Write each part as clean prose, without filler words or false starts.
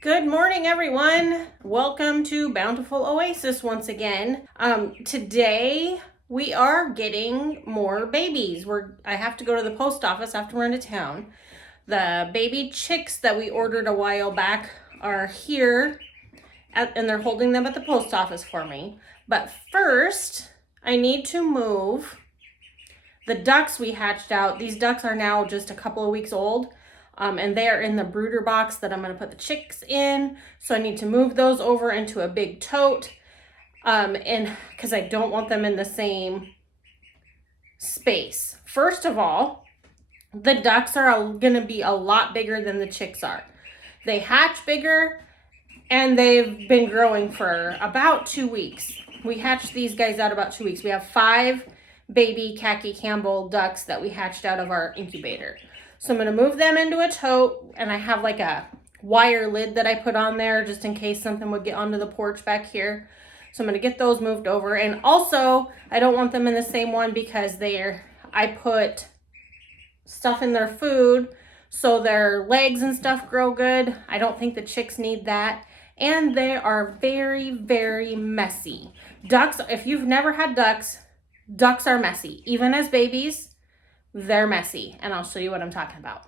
Good morning, everyone. Welcome to Bountiful Oasis once again. Today we are getting more babies. I have to go to the post office after we're into town. The baby chicks that we ordered a while back are here, and they're holding them at the post office for me. But first, I need to move the ducks we hatched out. These ducks are now just a couple of weeks old. And they are in the brooder box that I'm going to put the chicks in. So I need to move those over into a big tote. And because I don't want them in the same space. First of all, the ducks are going to be a lot bigger than the chicks are. They hatch bigger and they've been growing for about 2 weeks. We hatched these guys out about 2 weeks. We have 5 baby khaki Campbell ducks that we hatched out of our incubator. So I'm going to move them into a tote, and I have like a wire lid that I put on there just in case something would get onto the porch back here. So I'm going to get those moved over. And also, I don't want them in the same one because I put stuff in their food so their legs and stuff grow good. I don't think the chicks need that. And they are very, very messy. Ducks, if you've never had ducks, ducks are messy. Even as babies, they're messy, and I'll show you what I'm talking about.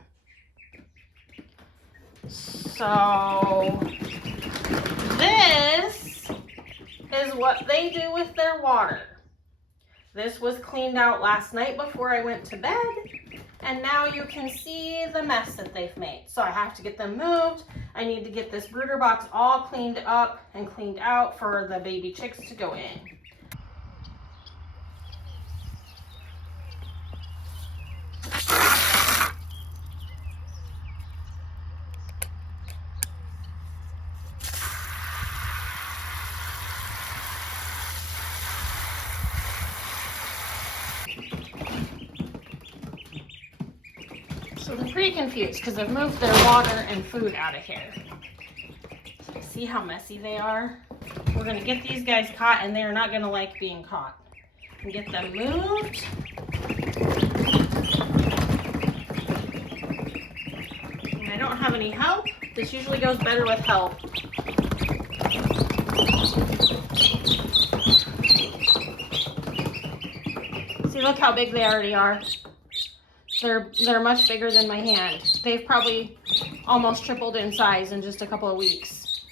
So this is what they do with their water. This was cleaned out last night before I went to bed, and now you can see the mess that they've made. So I have to get them moved. I need to get this brooder box all cleaned up and cleaned out for the baby chicks to go in. So they're pretty confused because I've moved their water and food out of here. See how messy they are? We're going to get these guys caught, and they're not going to like being caught. And get them moved. And I don't have any help. This usually goes better with help. See, look how big they already are. They're much bigger than my hand. They've probably almost tripled in size in just a couple of weeks.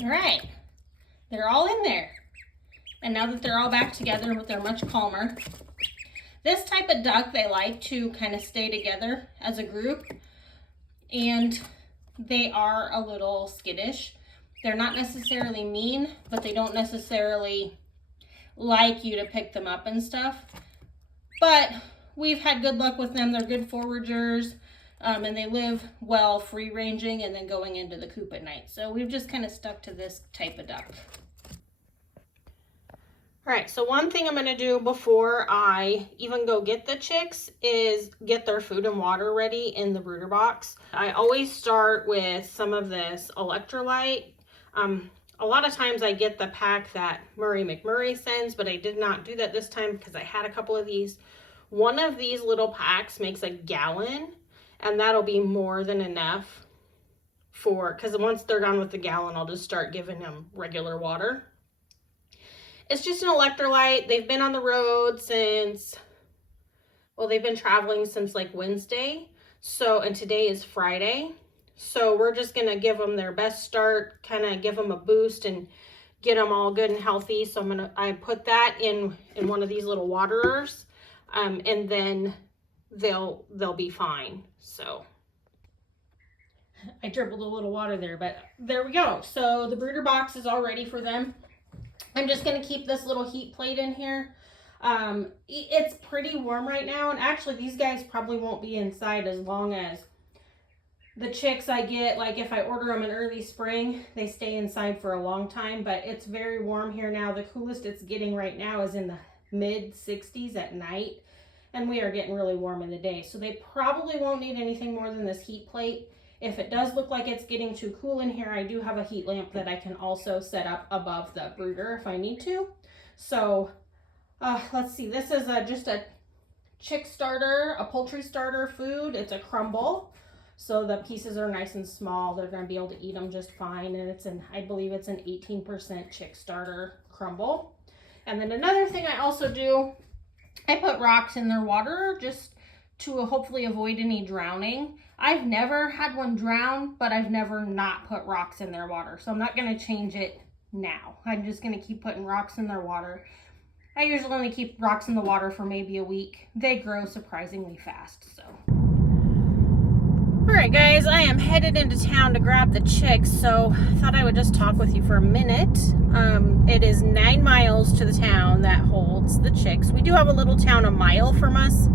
All right, they're all in there. And now that they're all back together, they're much calmer. This type of duck, they like to kind of stay together as a group. And they are a little skittish. They're not necessarily mean, but they don't necessarily like you to pick them up and stuff. But we've had good luck with them. They're good foragers, and they live well free ranging and then going into the coop at night. So we've just kind of stuck to this type of duck. All right, so one thing I'm going to do before I even go get the chicks is get their food and water ready in the brooder box. I always start with some of this electrolyte. A lot of times I get the pack that Murray McMurray sends, but I did not do that this time because I had a couple of these. One of these little packs makes a gallon, and that'll be more than enough because once they're done with the gallon, I'll just start giving them regular water. It's just an electrolyte. They've been on the road since, well, they've been traveling since like Wednesday. And today is Friday. So we're just going to give them their best start, kind of give them a boost and get them all good and healthy. So I put that in one of these little waterers, and then they'll be fine. So I dribbled a little water there, but there we go. So the brooder box is all ready for them. I'm just going to keep this little heat plate in here. It's pretty warm right now, and actually these guys probably won't be inside as long as the chicks I get. Like if I order them in early spring, they stay inside for a long time, but it's very warm here now. The coolest it's getting right now is in the mid 60s at night, and we are getting really warm in the day. So they probably won't need anything more than this heat plate. If it does look like it's getting too cool in here, I do have a heat lamp that I can also set up above the brooder if I need to. So let's see, this is just a chick starter, a poultry starter food. It's a crumble. So the pieces are nice and small. They're going to be able to eat them just fine. And it's I believe it's an 18% chick starter crumble. And then another thing I also do, I put rocks in their water just to hopefully avoid any drowning. I've never had one drown, but I've never not put rocks in their water. So I'm not going to change it now. I'm just going to keep putting rocks in their water. I usually only keep rocks in the water for maybe a week. They grow surprisingly fast, so. All right, guys, I am headed into town to grab the chicks, so I thought I would just talk with you for a minute. It is 9 miles to the town that holds the chicks. We do have a little town a mile from us,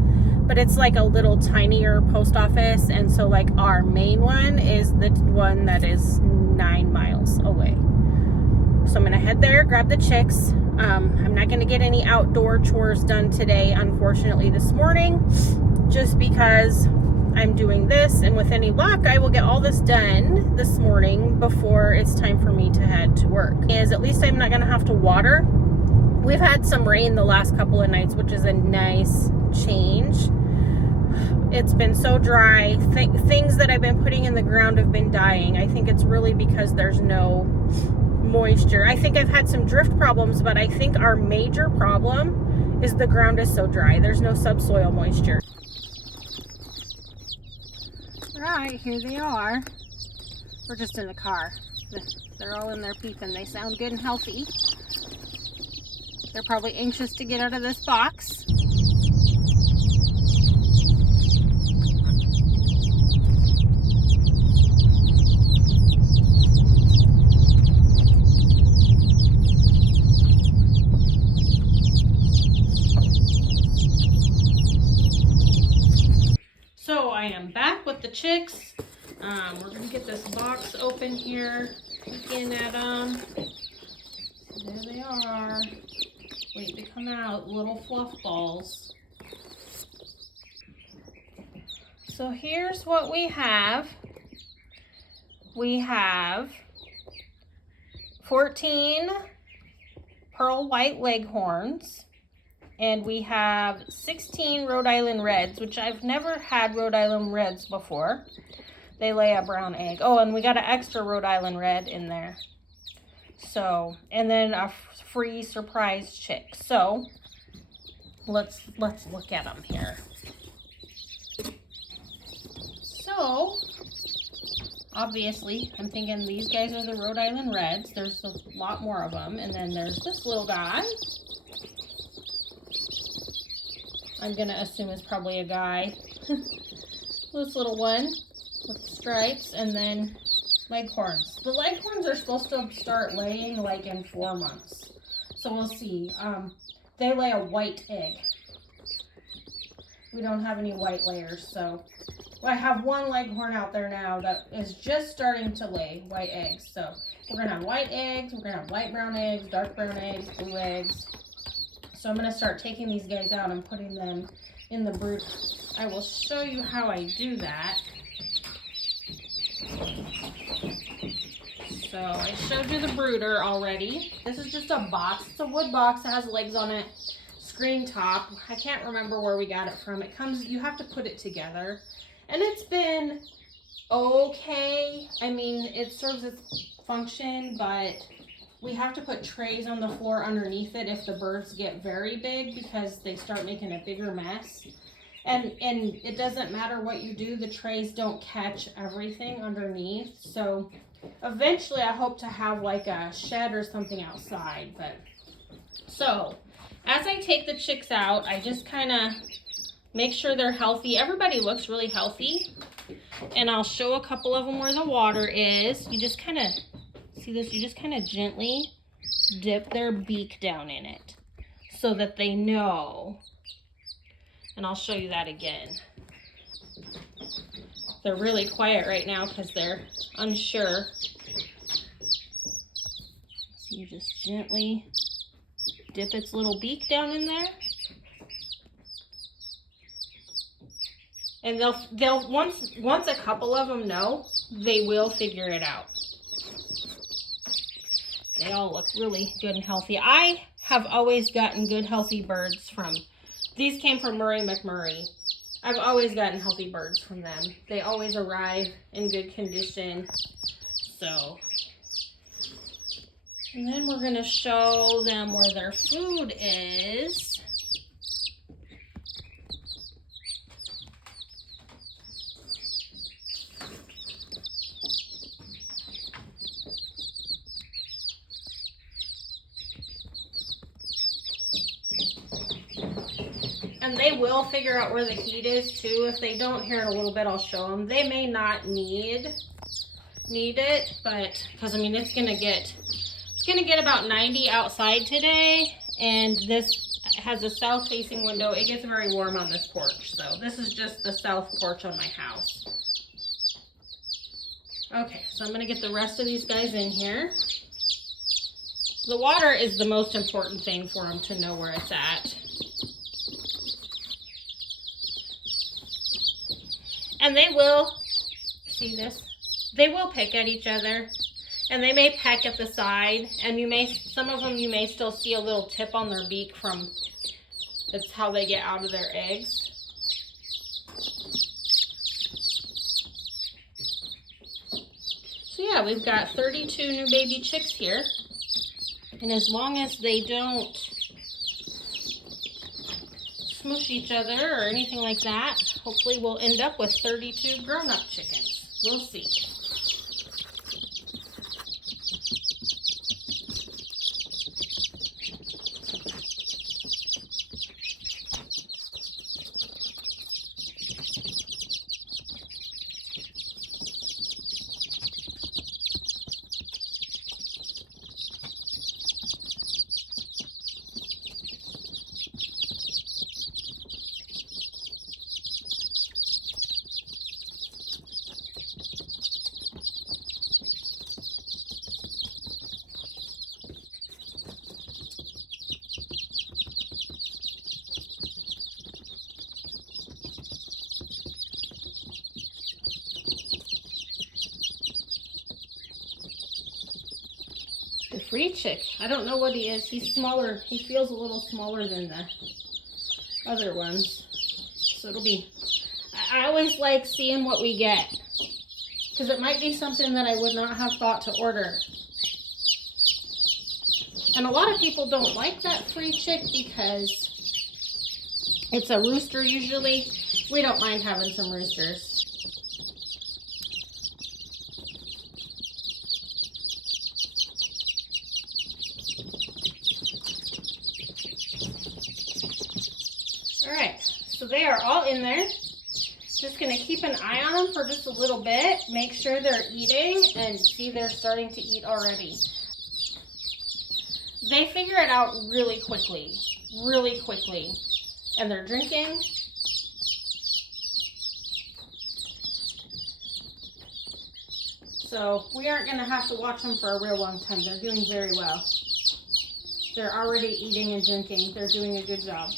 but it's like a little tinier post office, and so like our main one is the one that is 9 miles away. So I'm gonna head there, grab the chicks. I'm not gonna get any outdoor chores done today, unfortunately, this morning, just because I'm doing this, and with any luck, I will get all this done this morning before it's time for me to head to work. At least I'm not gonna have to water. We've had some rain the last couple of nights, which is a nice change. It's been so dry. Things that I've been putting in the ground have been dying. I think it's really because there's no moisture. I think I've had some drift problems, but I think our major problem is the ground is so dry. There's no subsoil moisture. Right, here they are. We're just in the car. They're all in there peeping. They sound good and healthy. They're probably anxious to get out of this box. So I am back with the chicks. We're gonna get this box open here, peeking at them. There they are. Wait to come out, little fluff balls. So here's what we have. We have 14 pearl white leghorns. And we have 16 Rhode Island Reds, which I've never had Rhode Island Reds before. They lay a brown egg. Oh, and we got an extra Rhode Island Red in there. So, and then a free surprise chick. So, let's look at them here. So, obviously, I'm thinking these guys are the Rhode Island Reds. There's a lot more of them. And then there's this little guy. I'm gonna assume it's probably a guy. This little one with stripes, and then leghorns. The leghorns are supposed to start laying like in 4 months. So we'll see. They lay a white egg. We don't have any white layers, so I have one leghorn out there now that is just starting to lay white eggs. So we're gonna have white eggs, we're gonna have light brown eggs, dark brown eggs, blue eggs. So I'm going to start taking these guys out and putting them in the brood. I will show you how I do that. So I showed you the brooder already. This is just a box. It's a wood box. It has legs on it. Screen top. I can't remember where we got it from. It comes, you have to put it together. And it's been okay. I mean, it serves its function, but we have to put trays on the floor underneath it if the birds get very big, because they start making a bigger mess. And it doesn't matter what you do, the trays don't catch everything underneath. So eventually I hope to have like a shed or something outside. But so as I take the chicks out, I just kind of make sure they're healthy. Everybody looks really healthy. And I'll show a couple of them where the water is. You just kind of see this, you just kind of gently dip their beak down in it so that they know. And I'll show you that again. They're really quiet right now because they're unsure. So you just gently dip its little beak down in there. And they'll once a couple of them know, they will figure it out. They all look really good and healthy. I have always gotten good, healthy birds from. These came from Murray McMurray. I've always gotten healthy birds from them. They always arrive in good condition. So, and then we're going to show them where their food is. And they will figure out where the heat is too. If they don't, here in a little bit I'll show them. They may not need it, but because I mean it's gonna get about 90 outside today, and this has a south facing window. It gets very warm on this porch, so this is just the south porch on my house. Okay, so I'm gonna get the rest of these guys in here. The water is the most important thing for them to know where it's at. And they will, see this? They will pick at each other, and they may peck at the side, and some of them you may still see a little tip on their beak from, that's how they get out of their eggs. So yeah, we've got 32 new baby chicks here, and as long as they don't smush each other or anything like that, hopefully we'll end up with 32 grown-up chickens. We'll see. The free chick, I don't know what he is. He's smaller. He feels a little smaller than the other ones. So it'll be, I always like seeing what we get, because it might be something that I would not have thought to order. And a lot of people don't like that free chick because it's a rooster usually. We don't mind having some roosters. Alright, so they are all in there. Just going to keep an eye on them for just a little bit. Make sure they're eating, and see they're starting to eat already. They figure it out really quickly. And they're drinking. So we aren't going to have to watch them for a real long time. They're doing very well. They're already eating and drinking. They're doing a good job.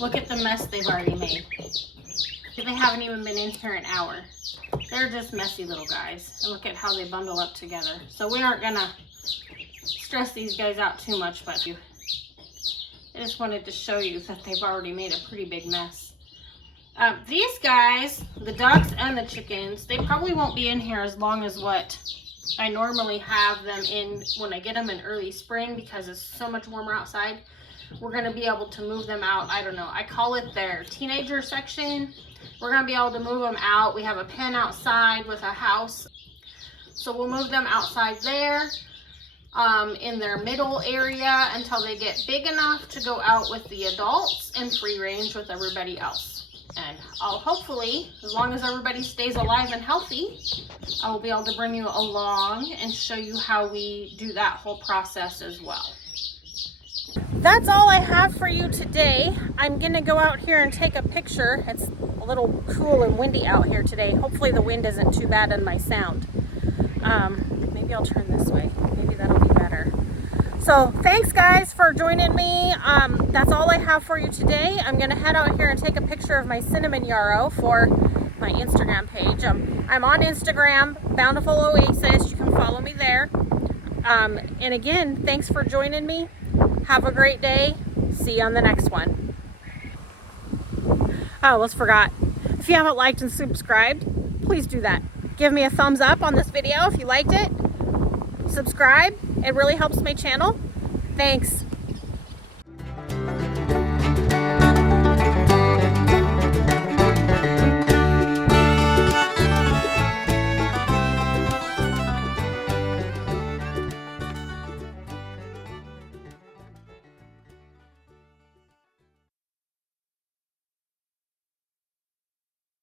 Look at the mess they've already made. They haven't even been in here an hour. They're just messy little guys. And look at how they bundle up together. So we aren't gonna stress these guys out too much, but I just wanted to show you that they've already made a pretty big mess. These guys, the ducks and the chickens, they probably won't be in here as long as what I normally have them in when I get them in early spring, because it's so much warmer outside. We're going to be able to move them out. I don't know. I call it their teenager section. We're going to be able to move them out. We have a pen outside with a house. So we'll move them outside there in their middle area until they get big enough to go out with the adults and free range with everybody else. And I'll hopefully, as long as everybody stays alive and healthy, I will be able to bring you along and show you how we do that whole process as well. That's all I have for you today. I'm gonna go out here and take a picture. It's a little cool and windy out here today. Hopefully the wind isn't too bad on my sound. Maybe I'll turn this way. Maybe that'll be better. So thanks guys for joining me. That's all I have for you today. I'm gonna head out here and take a picture of my cinnamon yarrow for my Instagram page. I'm on Instagram, Bountiful Oasis. You can follow me there. And again, thanks for joining me. Have a great day. See you on the next one. Oh, almost forgot. If you haven't liked and subscribed, please do that. Give me a thumbs up on this video if you liked it. Subscribe. It really helps my channel. Thanks.